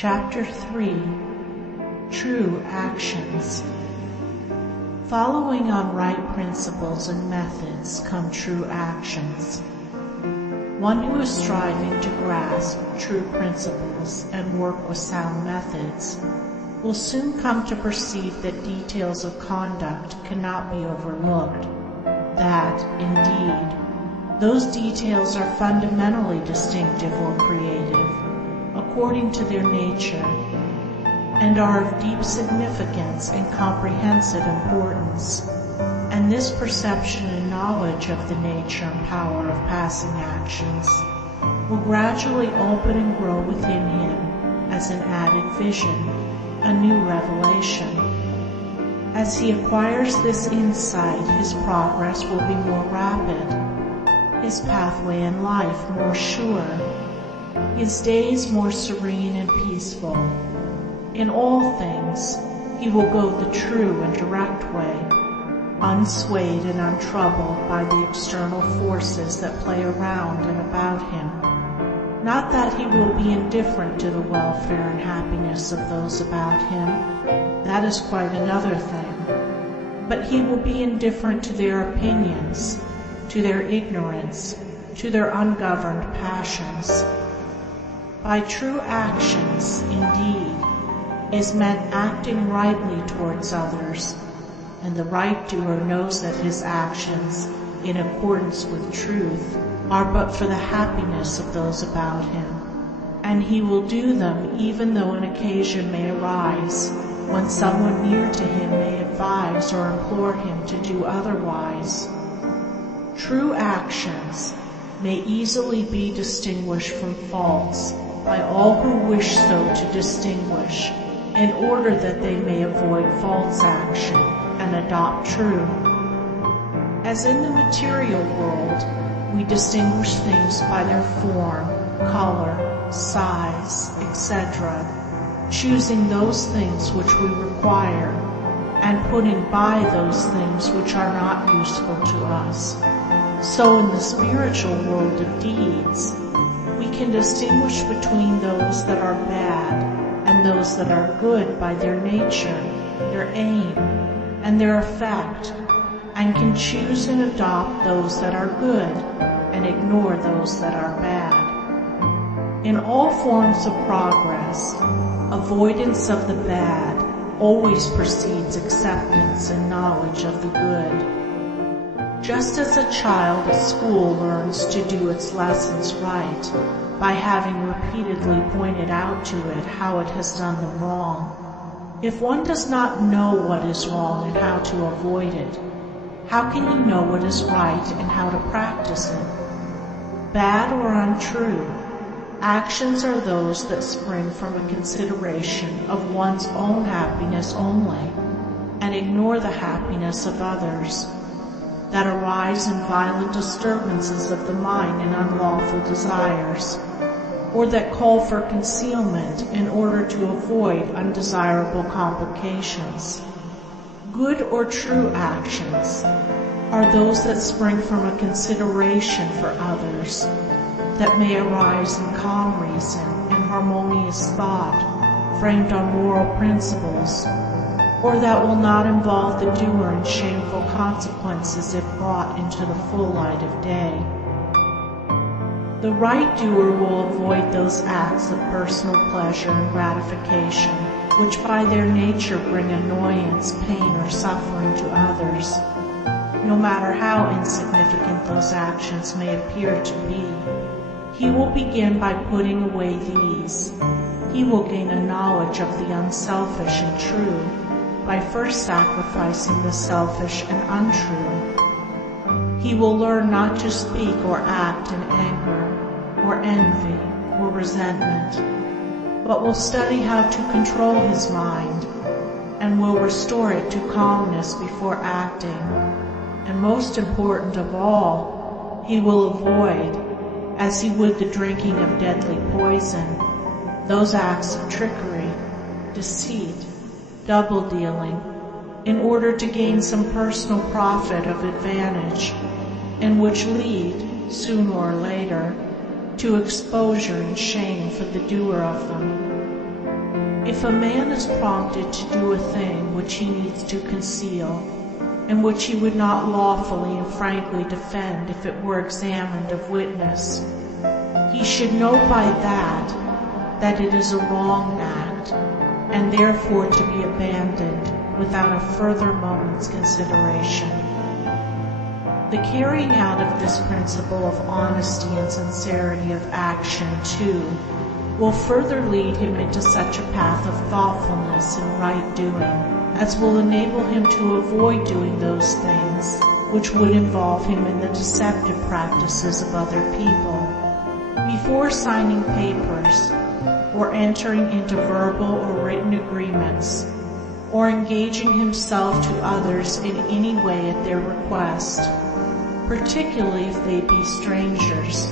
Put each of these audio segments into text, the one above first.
Chapter 3, True Actions. Following on right principles and methods come true actions. One who is striving to grasp true principles and work with sound methods will soon come to perceive that details of conduct cannot be overlooked, that, indeed, those details are fundamentally distinctive or creative, according to their nature, and are of deep significance and comprehensive importance, and this perception and knowledge of the nature and power of passing actions will gradually open and grow within him as an added vision, a new revelation. As he acquires this insight, his progress will be more rapid, his pathway in life more sure, his days more serene and peaceful. In all things, he will go the true and direct way, unswayed and untroubled by the external forces that play around and about him. Not that he will be indifferent to the welfare and happiness of those about him, that is quite another thing, but he will be indifferent to their opinions, to their ignorance, to their ungoverned passions. By true actions, indeed, is meant acting rightly towards others, and the right doer knows that his actions, in accordance with truth, are but for the happiness of those about him, and he will do them even though an occasion may arise when someone near to him may advise or implore him to do otherwise. True actions may easily be distinguished from false by all who wish so to distinguish, in order that they may avoid false action and adopt true. As in the material world, we distinguish things by their form, color, size, etc., choosing those things which we require, and putting by those things which are not useful to us. So in the spiritual world of deeds, we can distinguish between those that are bad and those that are good by their nature, their aim, and their effect, and can choose and adopt those that are good and ignore those that are bad. In all forms of progress, avoidance of the bad always precedes acceptance and knowledge of the good. Just as a child at school learns to do its lessons right by having repeatedly pointed out to it how it has done them wrong, if one does not know what is wrong and how to avoid it, how can you know what is right and how to practice it? Bad or untrue, actions are those that spring from a consideration of one's own happiness only, and ignore the happiness of others, that arise in violent disturbances of the mind and unlawful desires, or that call for concealment in order to avoid undesirable complications. Good or true actions are those that spring from a consideration for others, that may arise in calm reason and harmonious thought, framed on moral principles, or that will not involve the doer in shameful consequences if brought into the full light of day. The right doer will avoid those acts of personal pleasure and gratification which by their nature bring annoyance, pain, or suffering to others, no matter how insignificant those actions may appear to be. He will begin by putting away these. He will gain a knowledge of the unselfish and true by first sacrificing the selfish and untrue. He will learn not to speak or act in anger, or envy, or resentment, but will study how to control his mind, and will restore it to calmness before acting. And most important of all, he will avoid, as he would the drinking of deadly poison, those acts of trickery, deceit, double-dealing, in order to gain some personal profit of advantage, and which lead, sooner or later, to exposure and shame for the doer of them. If a man is prompted to do a thing which he needs to conceal, and which he would not lawfully and frankly defend if it were examined of witness, he should know by that it is a wrong act, and therefore to be abandoned without a further moment's consideration. The carrying out of this principle of honesty and sincerity of action, too, will further lead him into such a path of thoughtfulness and right doing as will enable him to avoid doing those things which would involve him in the deceptive practices of other people. Before signing papers, or entering into verbal or written agreements, or engaging himself to others in any way at their request, particularly if they be strangers,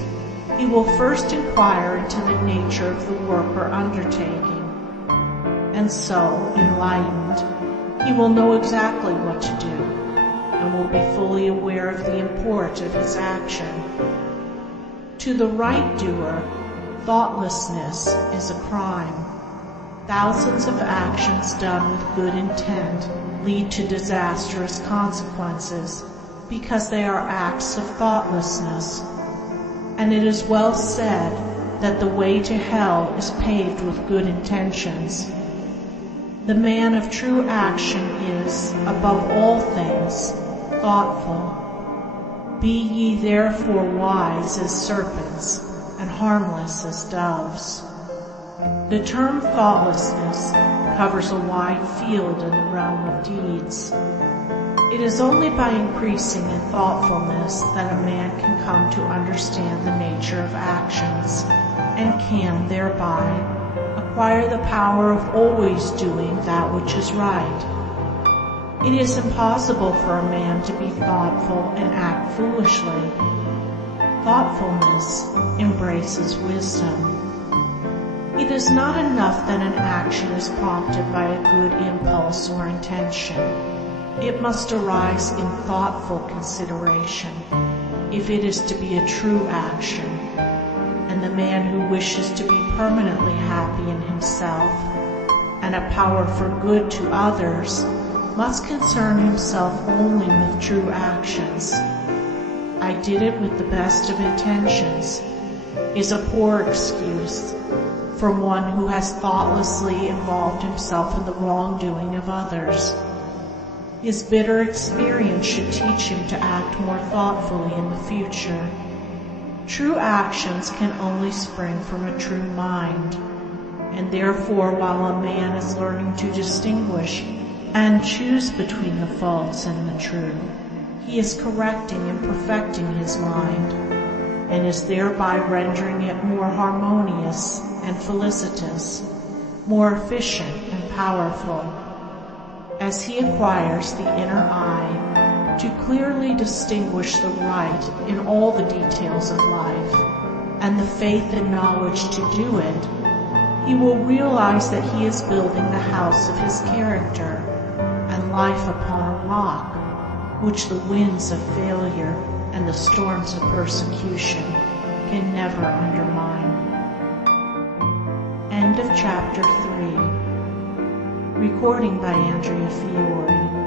he will first inquire into the nature of the work or undertaking, and so, enlightened, he will know exactly what to do, and will be fully aware of the import of his action. To the right doer, thoughtlessness is a crime. Thousands of actions done with good intent lead to disastrous consequences because they are acts of thoughtlessness. And it is well said that the way to hell is paved with good intentions. The man of true action is, above all things, thoughtful. Be ye therefore wise as serpents, and harmless as doves. The term thoughtlessness covers a wide field in the realm of deeds. It is only by increasing in thoughtfulness that a man can come to understand the nature of actions, and can, thereby, acquire the power of always doing that which is right. It is impossible for a man to be thoughtful and act foolishly. Thoughtfulness embraces wisdom. It is not enough that an action is prompted by a good impulse or intention. It must arise in thoughtful consideration if it is to be a true action, and the man who wishes to be permanently happy in himself and a power for good to others must concern himself only with true actions. "I did it with the best of intentions" is a poor excuse for one who has thoughtlessly involved himself in the wrongdoing of others. His bitter experience should teach him to act more thoughtfully in the future. True actions can only spring from a true mind, and therefore while a man is learning to distinguish and choose between the false and the true, he is correcting and perfecting his mind, and is thereby rendering it more harmonious and felicitous, more efficient and powerful, as he acquires the inner eye to clearly distinguish the right in all the details of life, and the faith and knowledge to do it. He will realize that he is building the house of his character and life upon a rock, which the winds of failure and the storms of persecution can never undermine. End of chapter 3. Recording by Andrea Fiore.